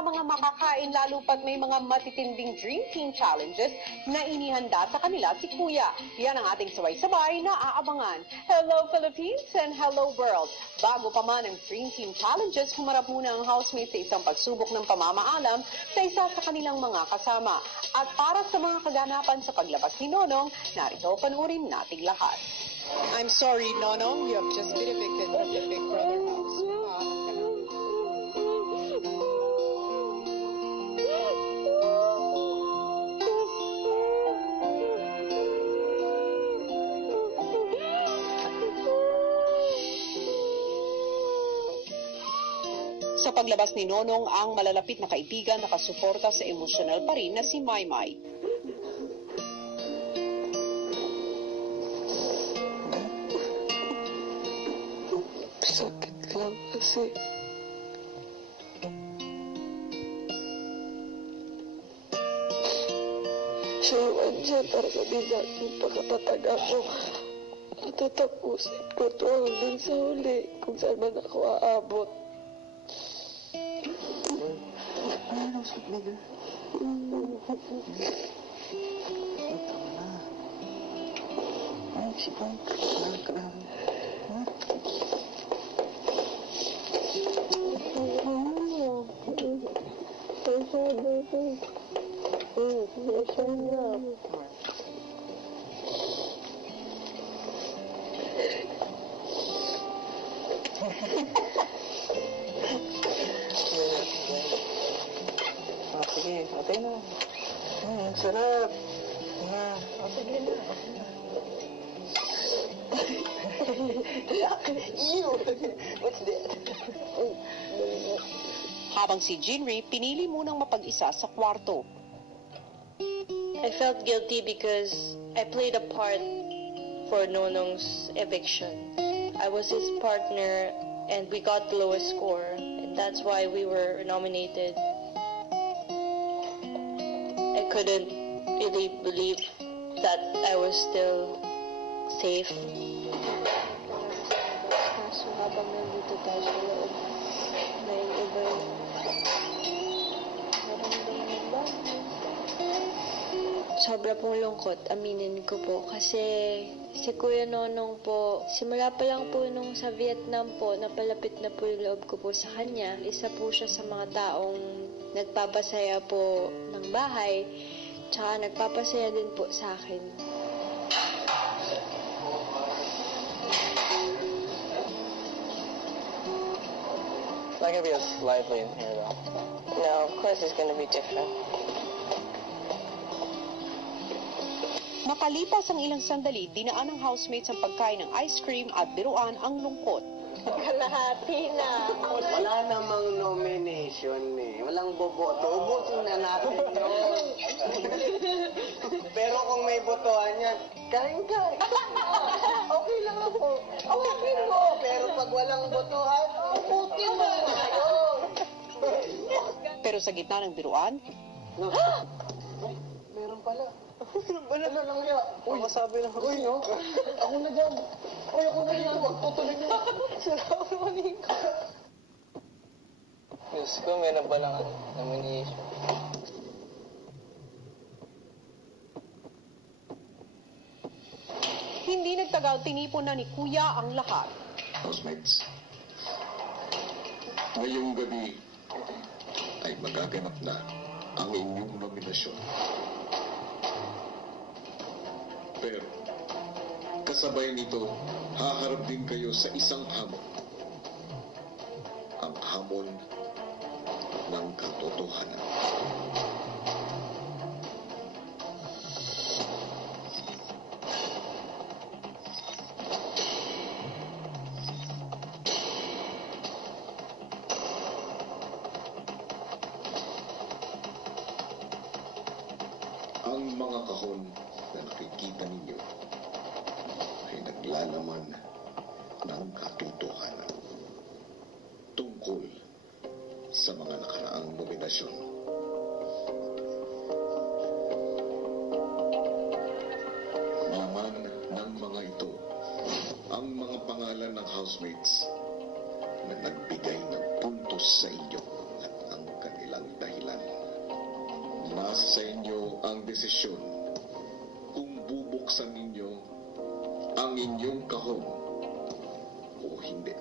sa mga makakain lalo pat may mga matitinding Dream Team challenges na inihanda sa kanila si Kuya. Yan ang ating sabay-sabay na aabangan. Hello Philippines and hello world! Bago pa man ang Dream Team challenges, humarap muna ang housemates sa isang pagsubok ng pamamaalam sa isa sa kanilang mga kasama. At para sa mga kaganapan sa paglabas ni Nonong, narito panurin nating lahat. I'm sorry, Nonong, you have just been evicted from the Big Brother house. Sa paglabas ni Nonong, ang malalapit na kaibigan nakasuporta sa emosyonal pa rin na si Maymay. Sakit lang kasi siya yung andyan para sabihin sa akin pagkatatag ako. Matatapusin ko to hanggang sa huli kung saan man ako aabot. Ano, sakit na yun? Ito na. Ay, sipan. Nagkaraan. Ha? Sige, atay na. Sarap. Sige na. Ew! What's that? Habang si Jinri pinili munang mapag-isa sa kwarto. I felt guilty because I played a part for Nonong's eviction. I was his partner and we got the lowest score, and that's why we were nominated. I couldn't really believe that I was still safe. Kaso habang nandito tayo sa loob, may iba yung naramdaman ng bahay. Sobra pong lungkot, aminin ko po. Kasi si Kuya Nonong po, simula pa lang po nung sa Vietnam po, napalapit na po yung loob ko po sa kanya. Isa po siya sa mga taong nagpapasaya po ng bahay, tsaka nagpapasaya din po sa akin. It's not gonna be as lively in here, though. No, of course it's gonna be different. Makalipas ang ilang sandali, dinaan ng housemates ang pagkain ng ice cream at biruan ang lungkot. Kalahati na. Wala namang nomination eh. Walang boboto. Ubusin na natin yun. Pero kung may botohan yan, kain ka. Okay lang ako. Okay mo. Pero pag walang botohan, ubusin mo. Ayun. Pero sa gitna ng biruan, Meron pala. Meron pala. Ano lang niya? Uy, sabi lang. Uy, no? Ako na dyan. Uy, ako na dyan. Huwag tutuloy niya. Sarap naman ko. Diyos ko, meron pa lang nomination. hindi nagtagal tinipon na ni Kuya ang lahat. Housemates, ngayong gabi ay magaganap na ang inyong nominasyon. Pero, kasabay nito, haharap din kayo sa isang hamon. Ang hamon ng katotohanan. Ang mga kahon na nakikita ninyo ay naglalaman ng katotohanan tungkol sa mga nakaraang nominasyon. Laman ng mga ito ang mga pangalan ng housemates na nagbigay ng puntos sa inyo at ang kanilang magdesisyon kung bubuksan ninyo ang inyong kahon o hindi.